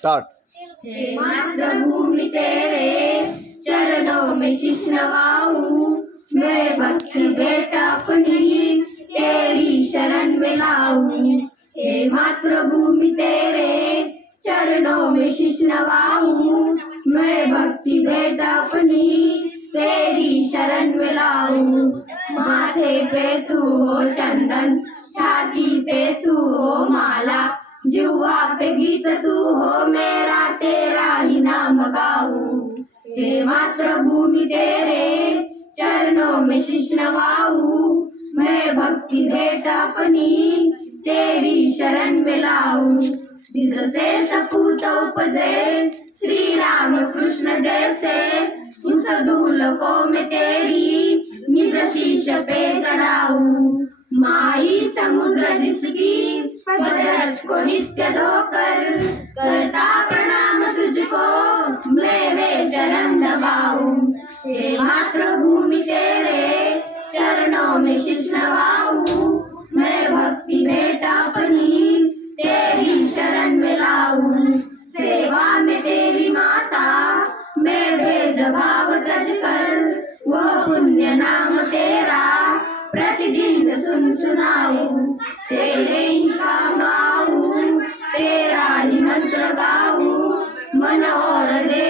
स्टार्ट। हे मातृभूमि तेरे चरणों में शीश नवाऊं, मैं भक्ति भेंट अपनी तेरी शरण में लाऊं। हे मातृभूमि तेरे चरणों में शीश नवाऊं, मैं भक्ति भेंट अपनी तेरी शरण में लाऊं। माथे पे तू हो चंदन, छाती पे तू हो माला, जुआ पे गीत तू हो मेरा, तेरा ही नाम गाऊं। हे मातृभूमि तेरे चरणों में शीश नवाऊं, मैं भक्ति भेंट अपनी तेरी शरण में लाऊं। जिससे सपूत उपजे श्री राम कृष्ण जैसे, उस धूल को मैं तेरी निज शीश पे चढ़ाऊं। माई समुद्र जिसकी पदरज को नित्य धोकर, करता प्रणाम तुझको मैं वे चरण दबाऊं। हे मातृभूमि तेरे चरणों में शीश नवाऊं, मैं भक्ति भेंट अपनी तेरी शरण में लाऊं। सेवा में तेरी माता मैं भेदभाव तज कर, वह पुण्य नाम तेरा प्रतिदिन सुनाऊं। तेरे ही काम आऊं, तेरा ही मंत्र गाऊं, मन और दे